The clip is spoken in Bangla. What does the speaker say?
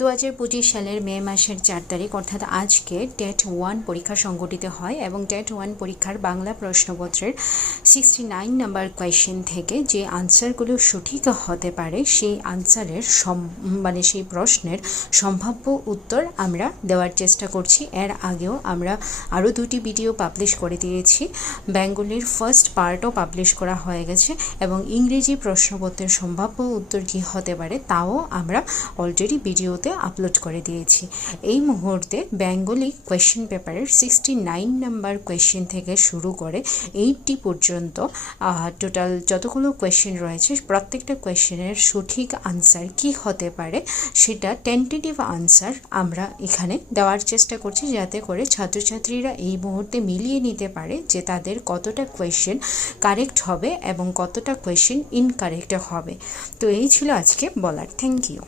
2025 সালের মে মাসের 4 তারিখ অর্থাৎ আজকে টেট 1 পরীক্ষা সংগঠিত হয় এবং টেট 1 পরীক্ষার বাংলা প্রশ্নপত্রের 69 নাম্বার কোয়েশ্চেন থেকে যে আনসারগুলো সঠিক হতে পারে সেই আনসারের সেই প্রশ্নের সম্ভাব্য উত্তর আমরা দেওয়ার চেষ্টা করছি। এর আগেও আমরা আরও 2টি ভিডিও পাবলিশ করে দিয়েছি। বেঙ্গলির ফার্স্ট পার্টও পাবলিশ করা হয়ে গেছে এবং ইংরেজি প্রশ্নপত্রের সম্ভাব্য উত্তর কী হতে পারে তাও আমরা অলরেডি ভিডিওতে আপলোড করে দিয়েছি। এই মুহূর্তে বেঙ্গলি কোয়েশ্চেন পেপারের 69 নাম্বার কোয়েশ্চেন থেকে শুরু করে 80 পর্যন্ত টোটাল যতগুলো কোয়েশ্চেন রয়েছে প্রত্যেকটা কোয়েশ্চেনের সঠিক আনসার কি হতে পারে সেটা টেন্টেটিভ আনসার আমরা এখানে দেওয়ার চেষ্টা করছি, যাতে করে ছাত্রছাত্রীরা এই মুহূর্তে মিলিয়ে নিতে পারে যে তাদের কতটা কোয়েশ্চেন কারেক্ট হবে এবং কতটা কোয়েশ্চেন ইনকারেক্ট হবে। তো এই ছিল আজকে বলার। Thank you.